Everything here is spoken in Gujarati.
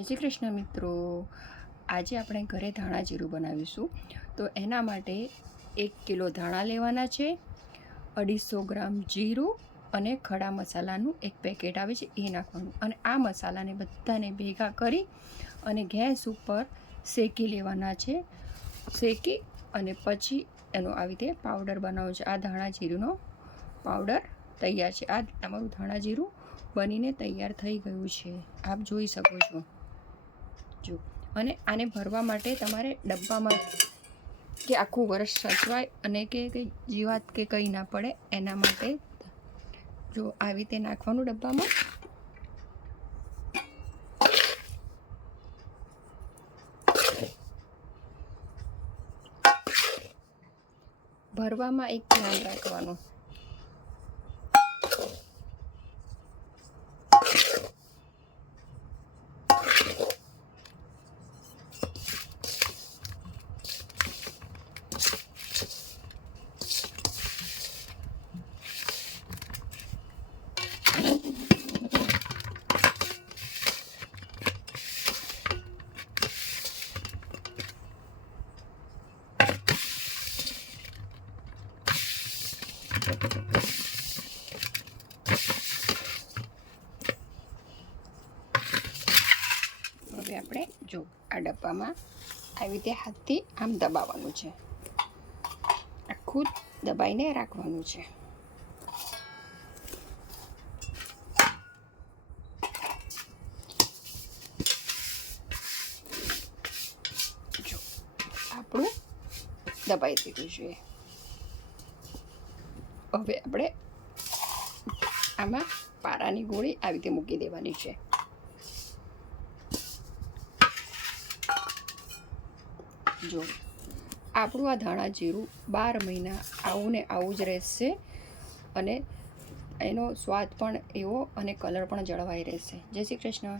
જય શ્રી કૃષ્ણ મિત્રો, આજે આપણે ઘરે ધાણા જીરું બનાવીશું. તો એના માટે 1 કિલો ધાણા લેવાના છે, 250 ગ્રામ જીરું અને ખડા મસાલાનું એક પેકેટ આવે છે એ નાખવાનું. અને આ મસાલાને બધાને ભેગા કરી અને ગેસ ઉપર શેકી લેવાના છે. શેકી અને પછી એનો આવી રીતે પાવડર બનાવવો છે. આ ધાણા જીરુંનો પાવડર તૈયાર છે. આ તમારું ધાણા જીરું બનીને તૈયાર થઈ ગયું છે, આપ જોઈ શકો છો. જો અને આને ભરવા માટે તમારે ડબ્બામાં કે આખું વર્ષ સચવાય અને કે કંઈ જીવાત કે કંઈ ના પડે એના માટે જો આવી રીતે નાખવાનું ડબ્બામાં. ભરવામાં એક ધ્યાન રાખવાનું, હવે આપણે જો આ ડબ્બામાં આવી રીતે હાથથી આમ દબાવવાનું છે, આખું દબાઈને રાખવાનું છે. જો આપણું દબાઈ દીધું છે. હવે આપણે આમાં પારાની ગોળી આવી રીતે મૂકી દેવાની છે. જો આપણું આ ધાણા જીરું 12 મહિના આવું ને આવું જ રહેશે અને એનો સ્વાદ પણ એવો અને કલર પણ જળવાઈ રહેશે. જય શ્રી કૃષ્ણ.